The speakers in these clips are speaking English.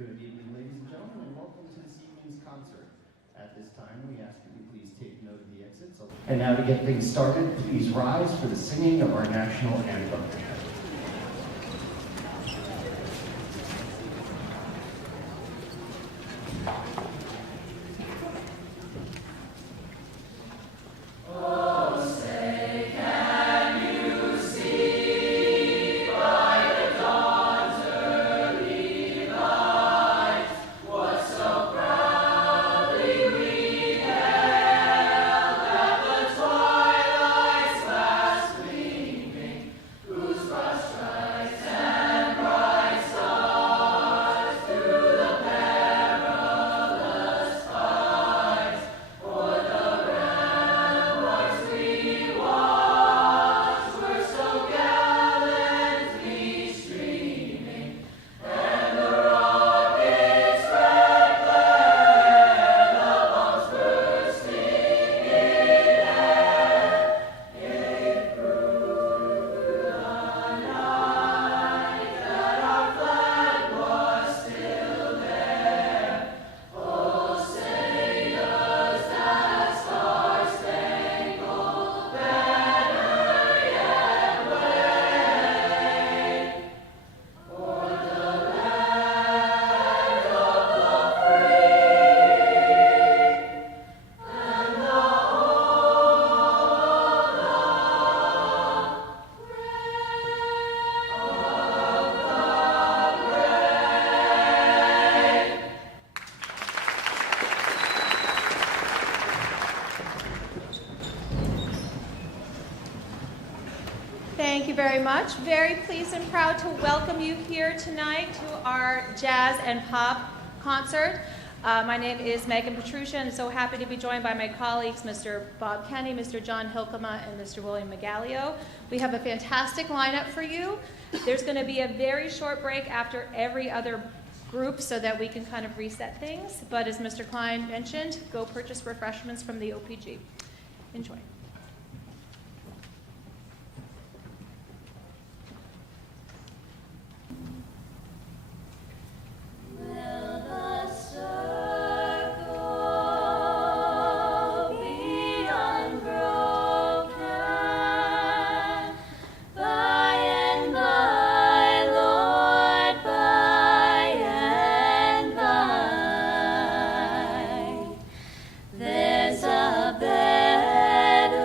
Good evening, ladies and gentlemen, and welcome to this evening's concert. At this time, we ask that you please take note of the exits. And now to get things started, please rise for the singing of our national anthem. Thank you very much. Very pleased and proud to welcome you here tonight to our jazz and pop concert. My name is Megan Petrucia, and so happy to be joined by my colleagues, Mr. Bob Kenny, Mr. John Hilkema, and Mr. William Magalio. We have a fantastic lineup for you. There's going to be a very short break after every other group so that we can kind of reset things. But as Mr. Klein mentioned, go purchase refreshments from the OPG. Enjoy. There's a better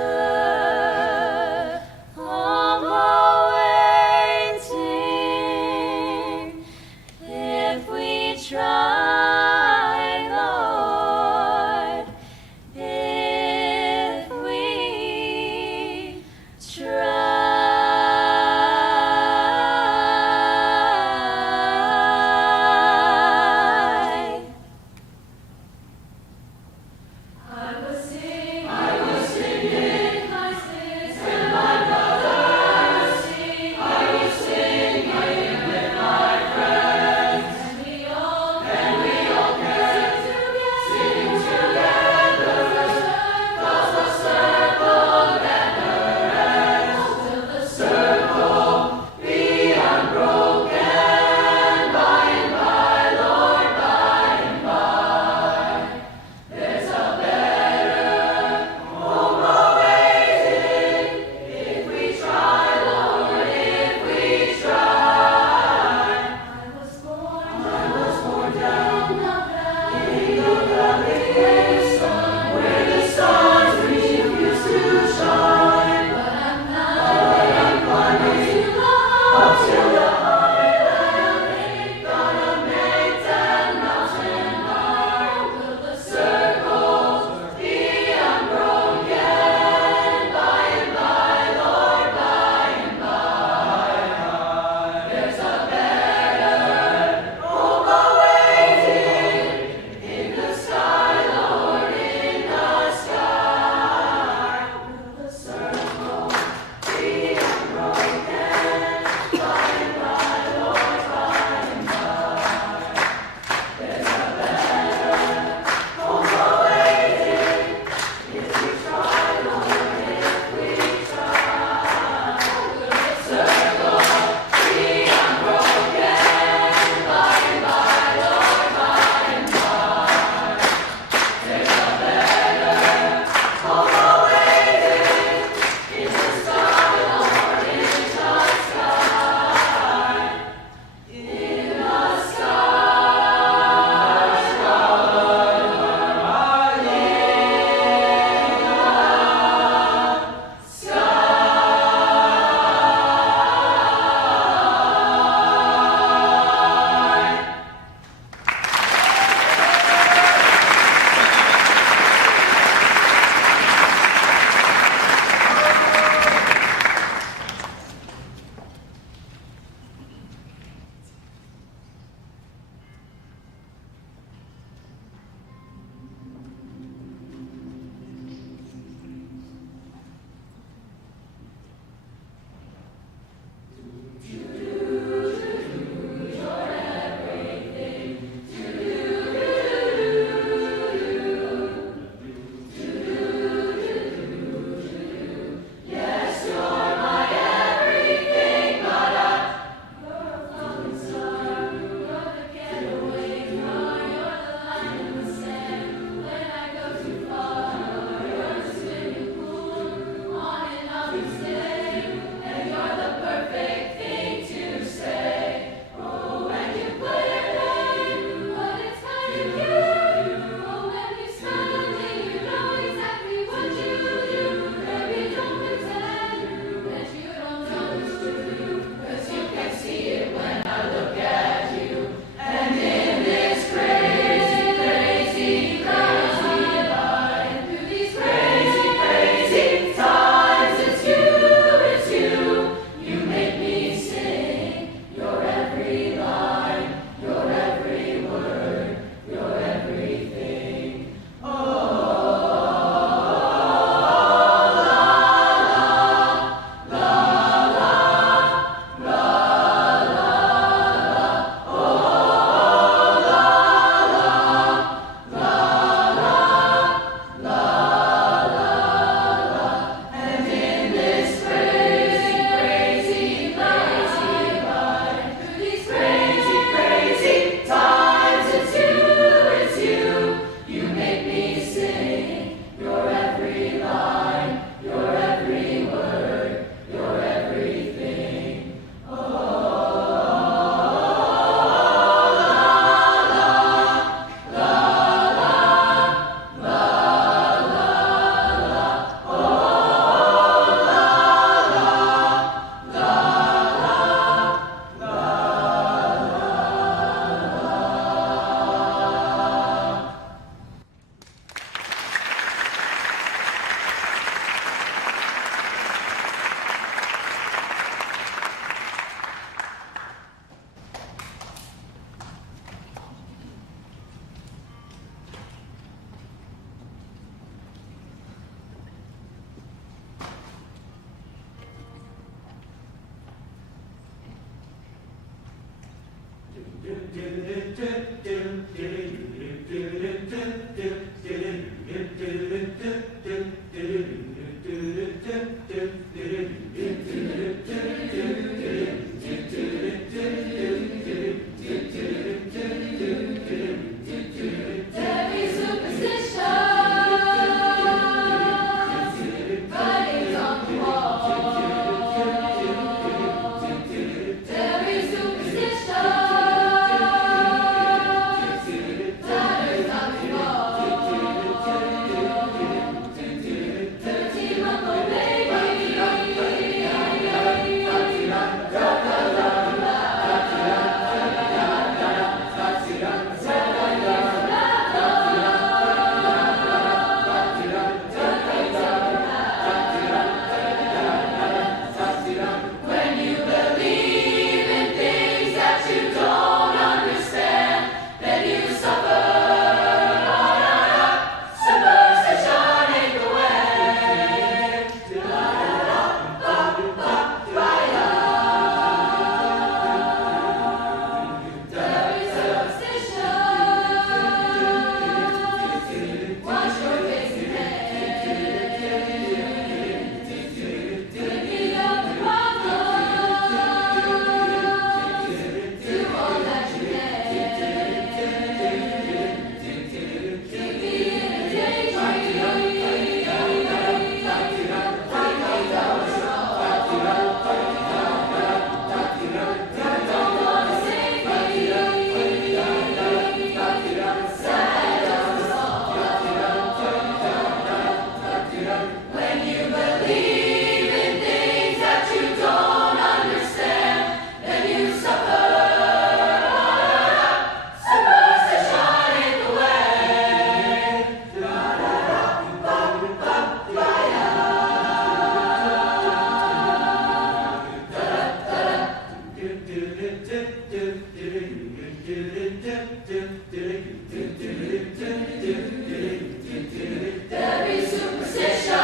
Very superstitious,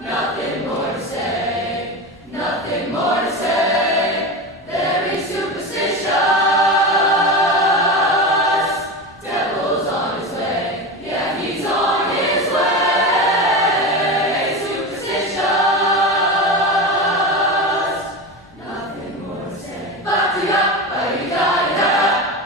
nothing more to say, nothing more to say. Very superstitious, devil's on his way, yeah, he's on his way. Superstitious, nothing more to say. Ba-dee-da, ba-dee-da-da.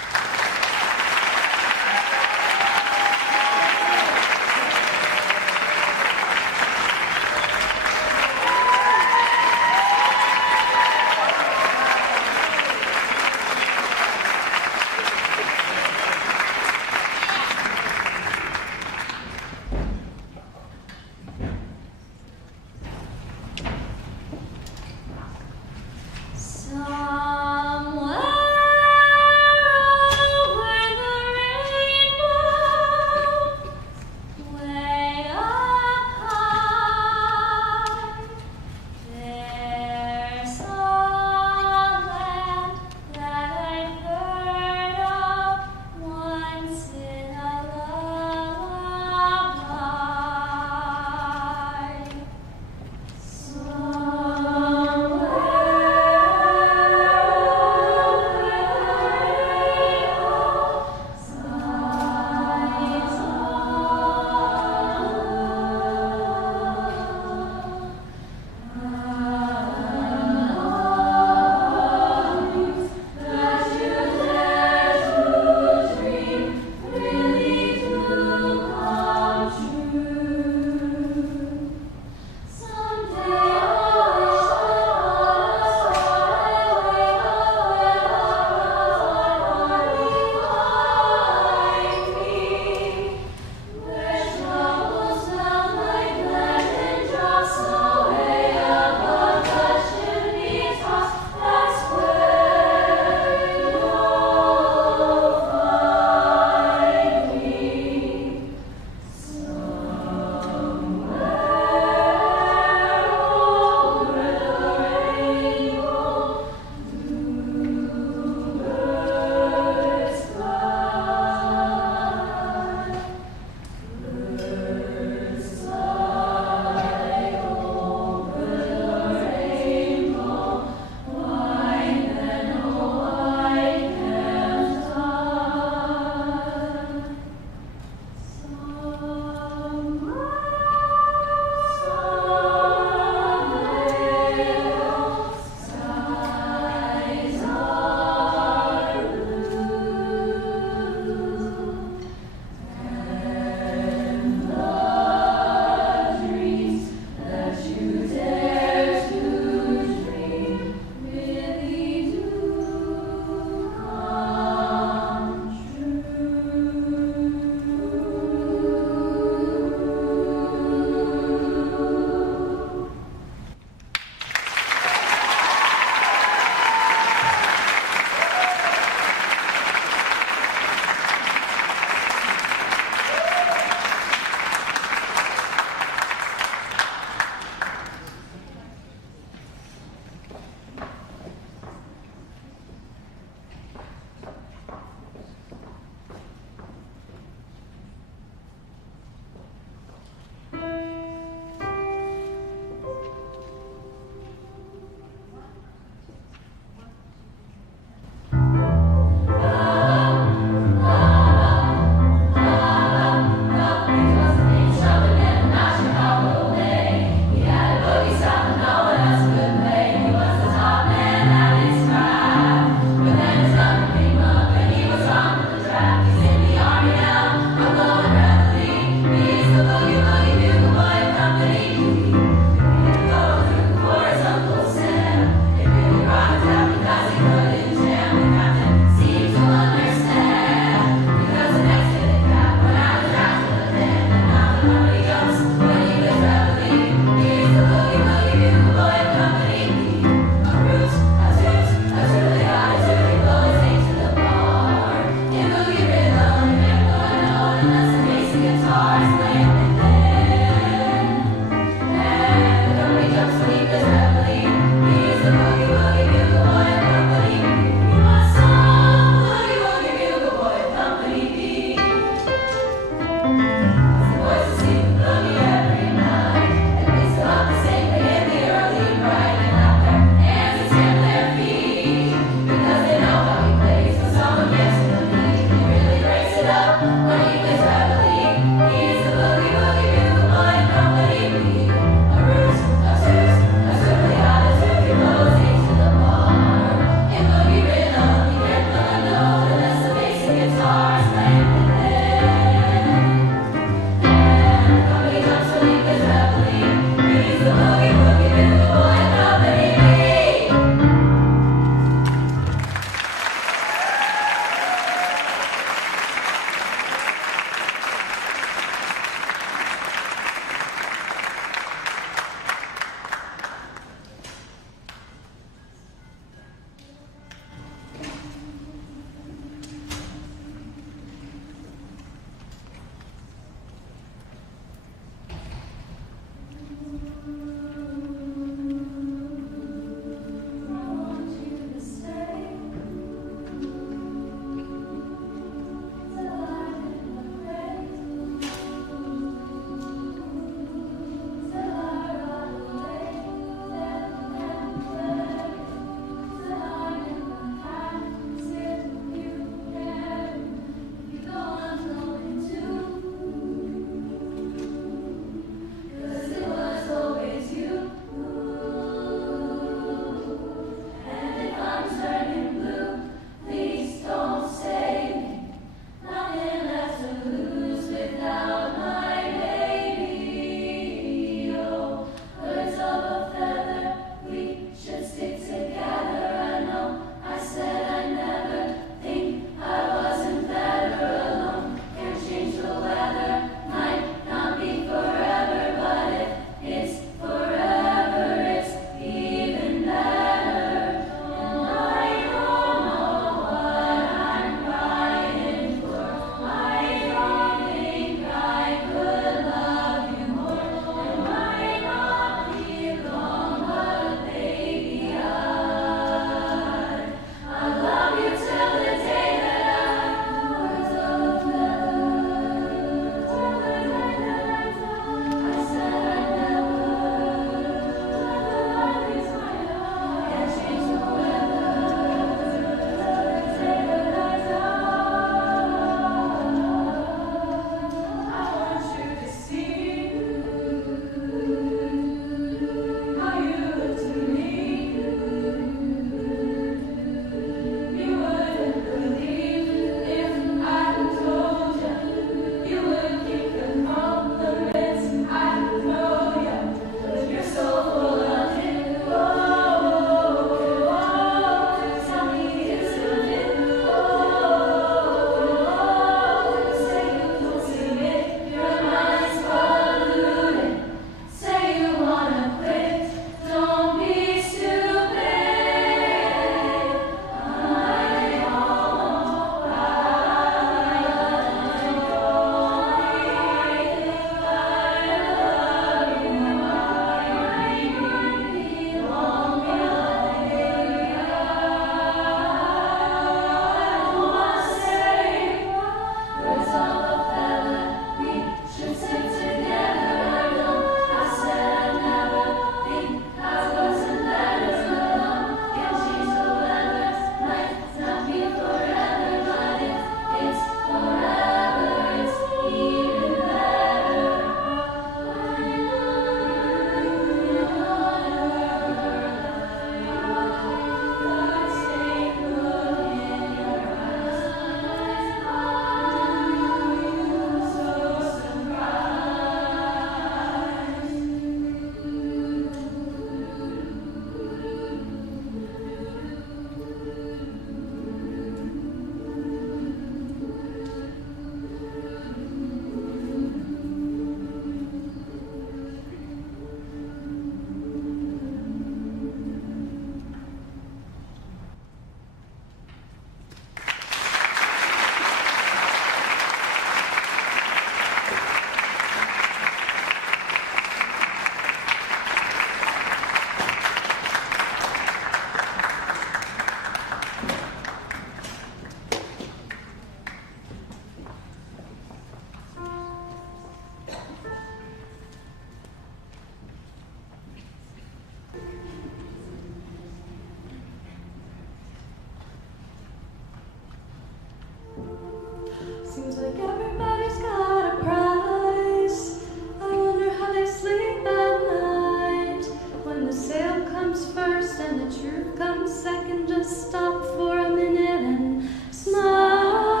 Seems like everybody's got a price. I wonder how they sleep at night. When the sale comes first and the truth comes second, just stop for a minute and smile.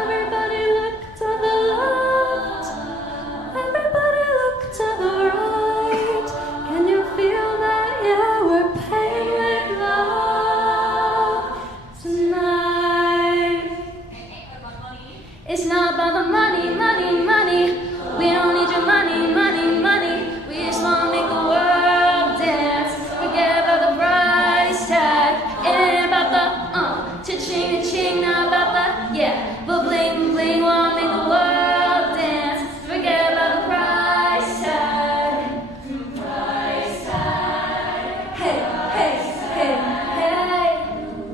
Everybody look to the left. Everybody look to the right. Can you feel that? Yeah, we're paying with love tonight. It's not about the money, money, money. We don't need your money, money, money. We just wanna make the world dance. Forget about the price tag. It ain't about the cha-ching, cha-ching. Not about the but bling, bling. Wanna make the world dance. Forget about the price tag. Price tag. Hey, hey, hey, hey.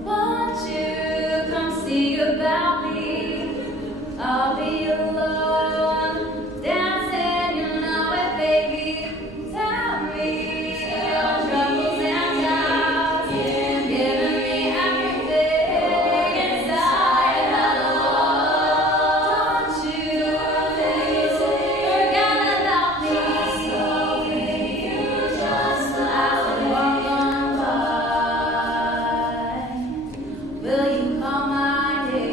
Won't you come see about me? I'll be alone, dancing, you know it, baby. Tell me your troubles and doubts, giving me everything inside. Hello, don't you please forget about me. You just as I walk on by. Will you call my name?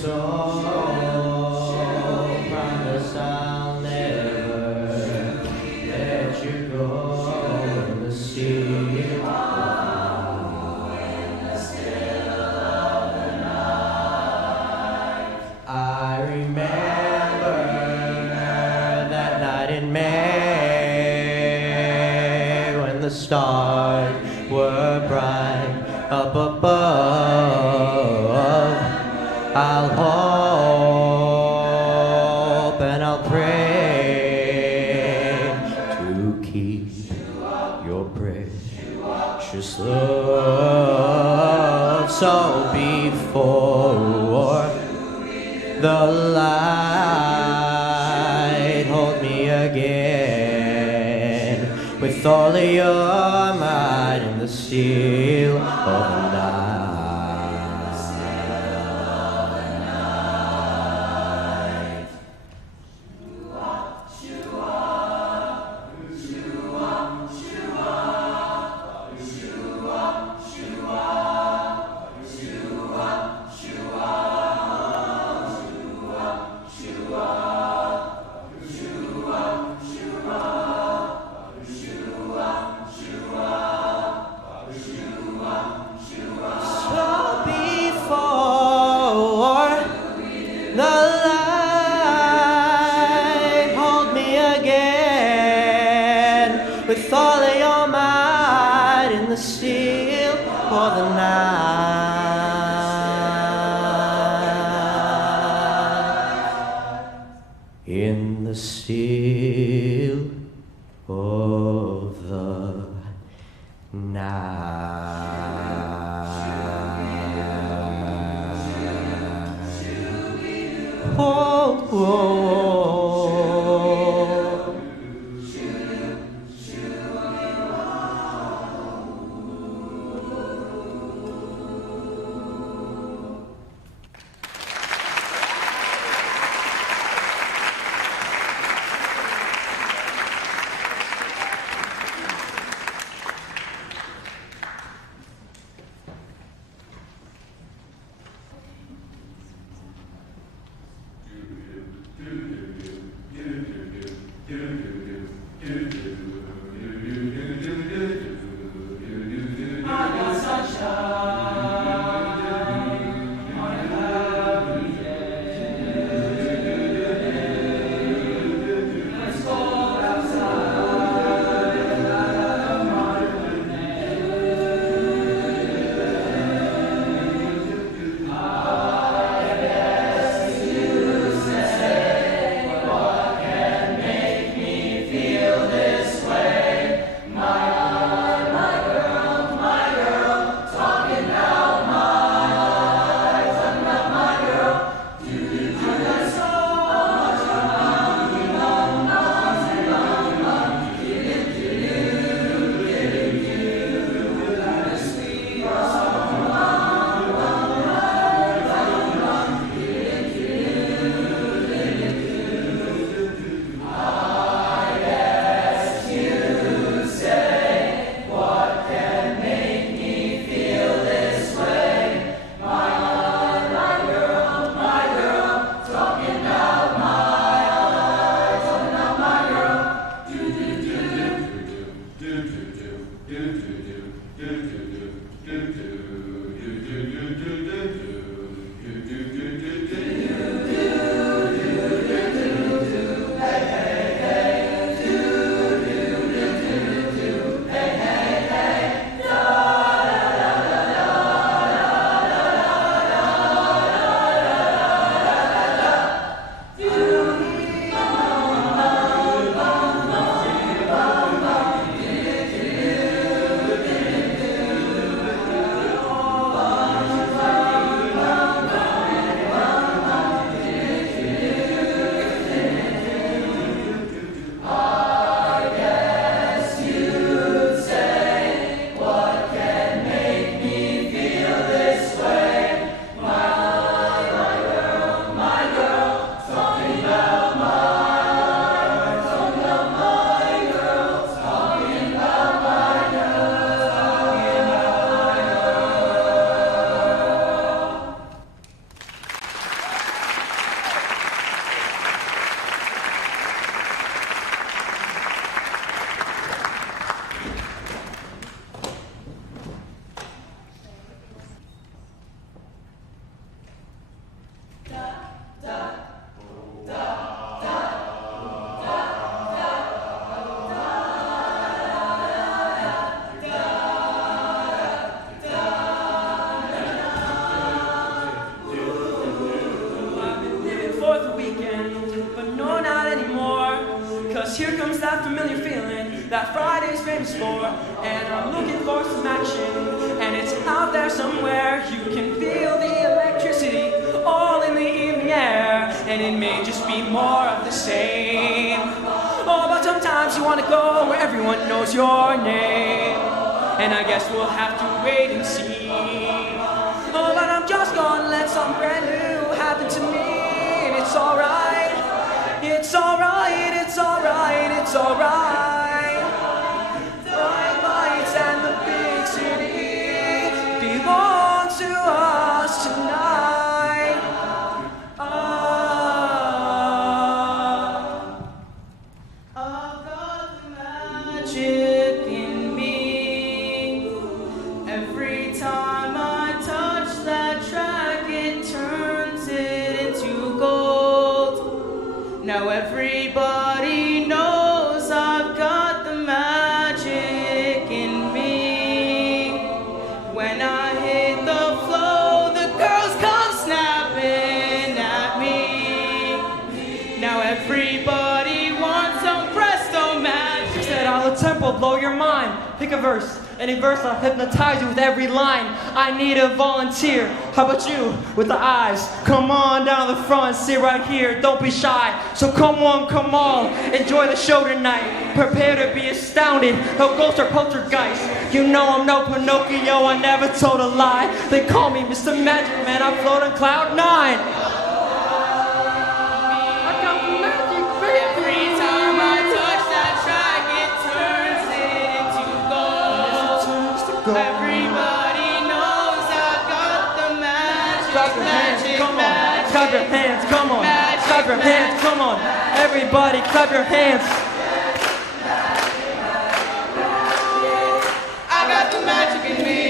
soul, promise I'll never let you go in the still of the night. I remember that night in May when the stars were bright up above. I'll hope and I'll pray to keep your precious love. So before the light, hold me again with all of your might in the still of the night. The light, hold me again with all of your might in the still of the night. In the still of the night. Oh, oh, oh. 'Cause here comes that familiar feeling that Friday's famous for. And I'm looking for some action, and it's out there somewhere. You can feel the electricity all in the evening air, and it may just be more of the same. Oh, but sometimes you want to go where everyone knows your name, and I guess we'll have to wait and see. Oh, but I'm just gonna let something brand new happen to me, and it's alright, it's alright, it's alright, it's alright. Bright lights and the big city belong to us tonight. I've got the magic in me. Every time I touch that track, it turns it into gold. Now everybody knows I've got the magic in me. When I hit the flow, the girls come snapping at me. Now everybody wants some presto magic. Said I'll attempt will blow your mind. Pick a verse, any verse I'll hypnotize you with every line. I need a volunteer. How about you with the eyes? Come on down the front, sit right here, don't be shy. So come on, come on, enjoy the show tonight. Prepare to be astounded, no ghost or poltergeist. You know I'm no Pinocchio, I never told a lie. They call me Mr. Magic Man, I float on cloud 9. Every time I touch that track, it turns it into gold. Everybody knows I've got the magic. Clap your hands, Magic, come on. magic, Clap your hands, come on. magic, Clap your hands, come on. Everybody, clap your hands. I got the magic in me.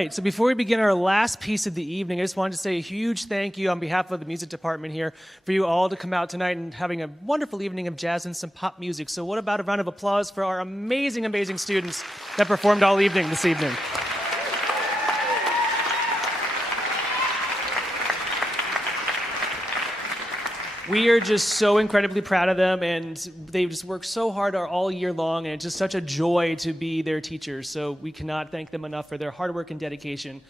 right, so before we begin our last piece of the evening, I just wanted to say a huge thank you on behalf of the music department here for you all to come out tonight and having a wonderful evening of jazz and some pop music. So what about a round of applause for our amazing, amazing students that performed all evening this evening? We are just so incredibly proud of them, and they just work so hard all year long, and it's just such a joy to be their teachers. So we cannot thank them enough for their hard work and dedication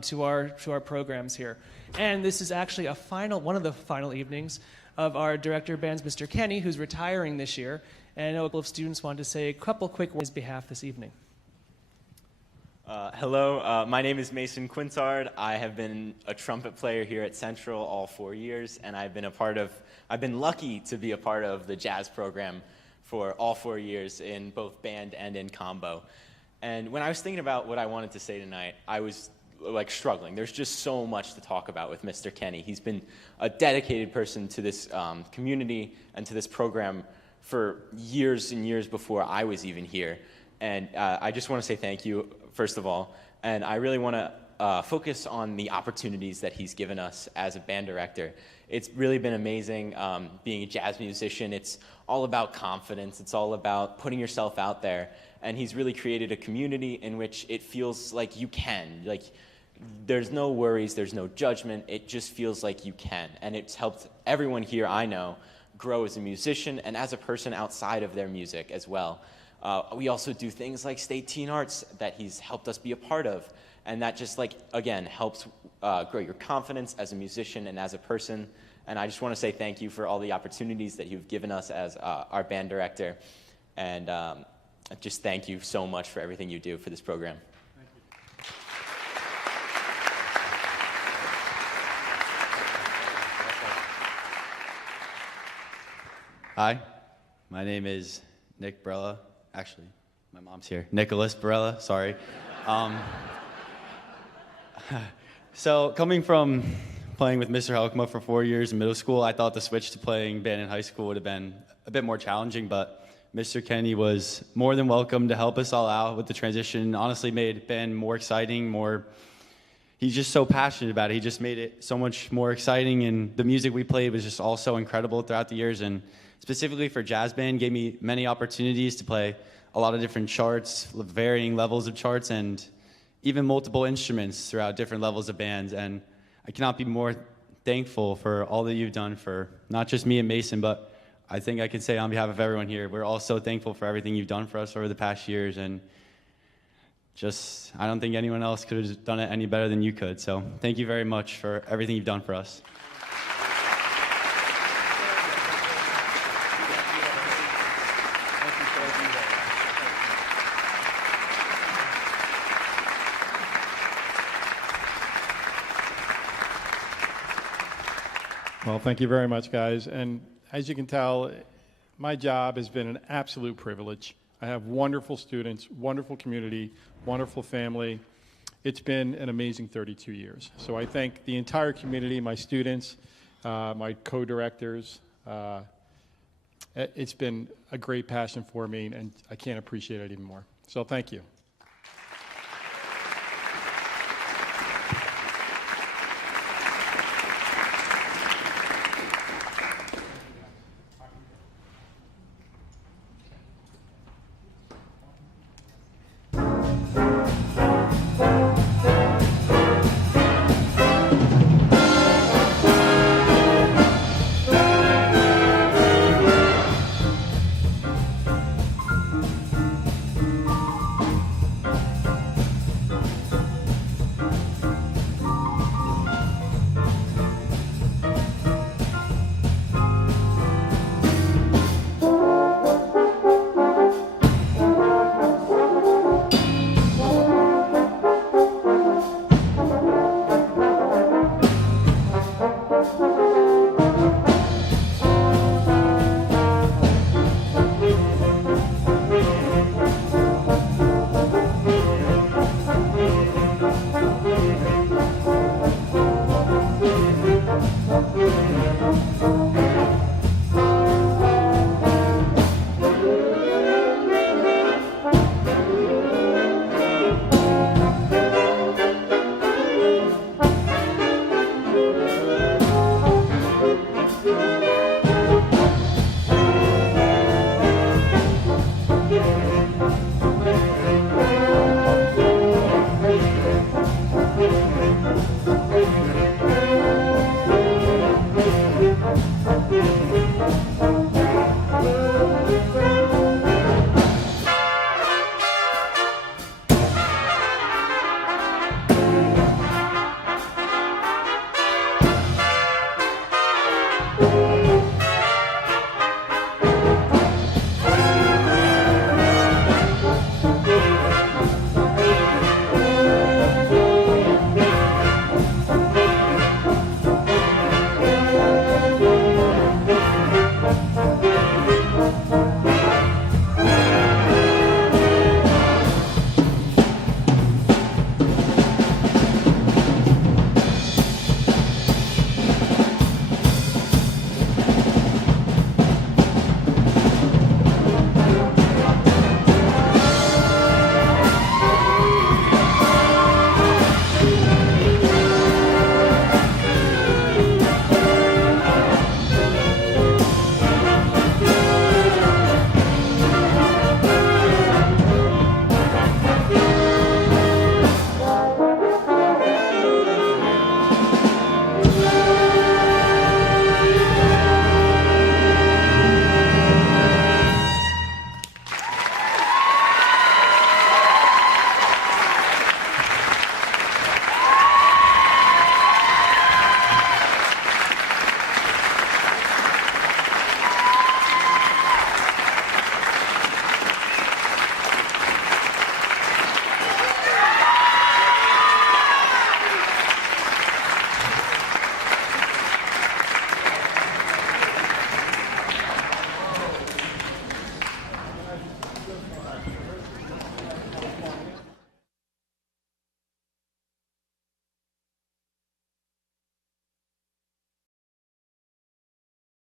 to our programs here. And this is actually one of the final evenings of our director of bands, Mr. Kenny, who's retiring this year. And I know a couple of students wanted to say a couple quick words on his behalf this evening. Hello, my name is Mason Quintard. I have been a trumpet player here at Central all 4 years, and I've been lucky to be a part of the jazz program for all 4 years in both band and in combo. And when I was thinking about what I wanted to say tonight, I was struggling. There's just so much to talk about with Mr. Kenny. He's been a dedicated person to this community and to this program for years and years before I was even here. And I just want to say thank you, first of all. And I really want to focus on the opportunities that he's given us as a band director. It's really been amazing being a jazz musician. It's all about confidence. It's all about putting yourself out there. And he's really created a community in which it feels like you can. Like, there's no worries, there's no judgment. It just feels like you can. And it's helped everyone here I know grow as a musician and as a person outside of their music as well. We also do things like State Teen Arts that he's helped us be a part of. And that just, again, helps grow your confidence as a musician and as a person. And I just want to say thank you for all the opportunities that you've given us as our band director. And just thank you so much for everything you do for this program. Thank you. Hi, my name is Nick Brella. Actually, my mom's here. Nicholas Barella, sorry. So coming from playing with Mr. Helkma for 4 years in middle school, I thought the switch to playing band in high school would have been a bit more challenging, but Mr. Kenny was more than welcome to help us all out with the transition. Honestly made band more exciting, he's just so passionate about it. He just made it so much more exciting, and the music we played was just all so incredible throughout the years. And specifically for jazz band, gave me many opportunities to play a lot of different charts, varying levels of charts, and even multiple instruments throughout different levels of bands. And I cannot be more thankful for all that you've done for not just me and Mason, but I think I can say on behalf of everyone here, we're all so thankful for everything you've done for us over the past years. And just, I don't think anyone else could have done it any better than you could. So thank you very much for everything you've done for us. Well, thank you very much, guys. And as you can tell, my job has been an absolute privilege. I have wonderful students, wonderful community, wonderful family. It's been an amazing 32 years. So I thank the entire community, my students, my co-directors. It's been a great passion for me, and I can't appreciate it even more. So thank you. Thank you.